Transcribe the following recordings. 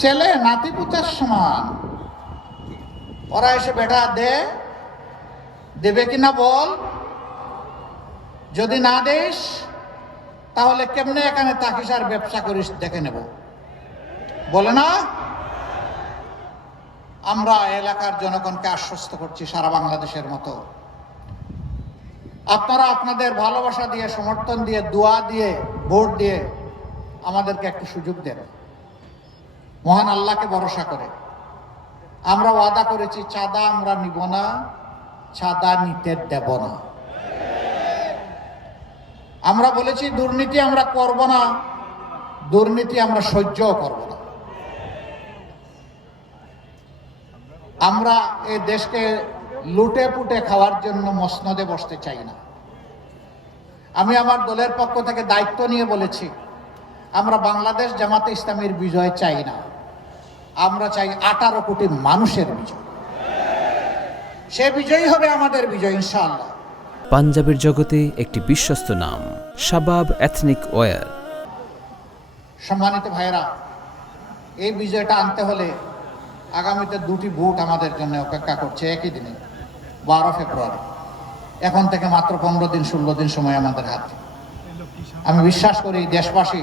ছেলে নাতি পুতার সমান। ওরা এসে বেটা দেবে কিনা বল। যদি না দেশ তাহলে কেমনে এখানে থাকিস আর ব্যবসা করিস দেখে নেব, বলে না? আমরা এলাকার জনগণকে আশ্বস্ত করছি, সারা বাংলাদেশের মতো আপনারা আপনাদের ভালোবাসা দিয়ে, সমর্থন দিয়ে, দোয়া দিয়ে, ভোট দিয়ে আমাদেরকে একটু সুযোগ দেন। মহান আল্লাহকে ভরসা করে আমরা ওয়াদা করেছি, চাঁদা আমরা নিব না, চাঁদা নিতে দেব না। আমরা বলেছি দুর্নীতি আমরা করব না, দুর্নীতি আমরা সহ্যও করব না। আমরা এই দেশকে লুটে পুটে খাওয়ার জন্য মসনদে বসতে চাই না। আমি আমার দলের পক্ষ থেকে দায়িত্ব নিয়ে বলেছি, আমরা বাংলাদেশ জামাতে ইসলামীর বিজয় চাই না, আমরা চাই 18 কোটি মানুষের বিজয়। সে বিজয়ী হবে আমাদের বিজয় ইনশাআল্লাহ। পাঞ্জাবের জগতে একটি বিশ্বস্ত নাম, শাবাব এথনিক ওয়্যার। সম্মানিত ভাইয়েরা, এই বিজয়টা আনতে হলে আগামীতে 2টি ভোট আমাদের জন্য অপেক্ষা করছে একই দিনে, 12 ফেব্রুয়ারি। এখন থেকে মাত্র 15 দিন 16 দিন সময় আমাদের হাতে। আমি বিশ্বাস করি এই দেশবাসী,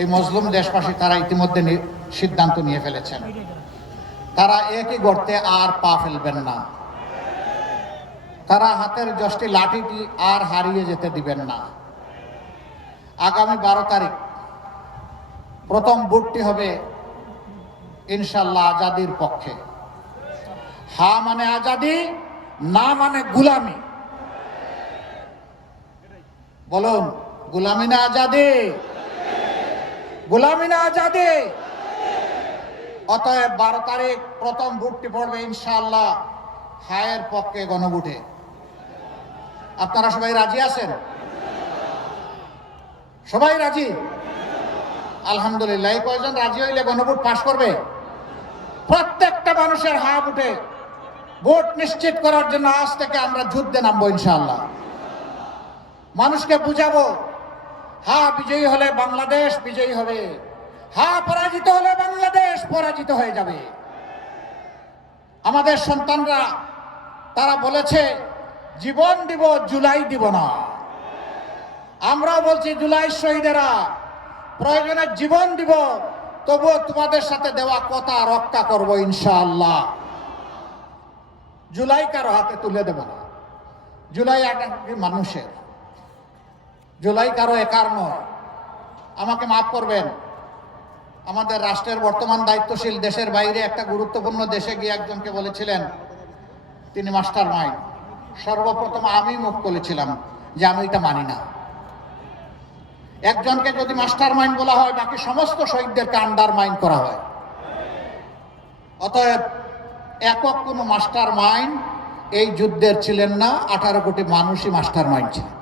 এই মজলুম দেশবাসী, তারা ইতিমধ্যে সিদ্ধান্ত নিয়ে ফেলেছেন। তারা একই গর্তে আর পা ফেলবেন না। তারা হাতের যষ্টি লাঠিটি আর হারিয়ে যেতে দিবেন না। আগামী 12 তারিখ প্রথম ভোটটি হবে ইনশাল্লাহ আজাদির পক্ষে। হা মানে আজাদি, না মানে গুলামি। বলুন, গুলামি না আজাদি? গুলামি না আজাদি? অতএব 12 তারিখ প্রথম ভোটটি পড়বে ইনশাআল্লাহ হায়ের পক্ষে গণভোটে। আপনারা সবাই রাজি আছেন? সবাই রাজি? আলহামদুলিল্লাহ। এই কয়জন রাজি হইলে গণভোট পাশ করবে? প্রত্যেকটা মানুষের হা উঠে ভোট নিশ্চিত করার জন্য আজ থেকে আমরা যুদ্ধে নামবো ইনশাআল্লাহ। মানুষকে বুঝাবো, হা বিজয়ী হলে বাংলাদেশ বিজয়ী হবে, হা পরাজিত হলে বাংলাদেশ পরাজিত হয়ে যাবে। আমাদের সন্তানরা তারা বলেছে জীবন দিব, জুলাই দিব না। আমরাও বলছি জুলাই শহীদেরা প্রয়োজনে জীবন দিব, তবুও তোমাদের সাথে দেওয়া কথা রক্ষা করব ইনশাআল্লাহ। জুলাই কারো হাতে তুলে দেব না। জুলাই একটি মানুষের, জুলাই কারো একার নয়। আমাকে মাফ করবেন, আমাদের রাষ্ট্রের বর্তমান দায়িত্বশীল দেশের বাইরে একটা গুরুত্বপূর্ণ দেশে গিয়ে একজনকে বলেছিলেন তিনি মাস্টার মাইন্ড। সর্বপ্রথম আমি মুখ খুলেছিলাম যে আমি এটা মানি না। একজনকে যদি মাস্টার মাইন্ড বলা হয়, বাকি সমস্ত শহীদদেরকে আন্ডার মাইন্ড করা হয়। অতএব একক কোনো মাস্টার মাইন্ড এই যুদ্ধের ছিলেন না, 18 কোটি মানুষই মাস্টার মাইন্ড ছিলেন।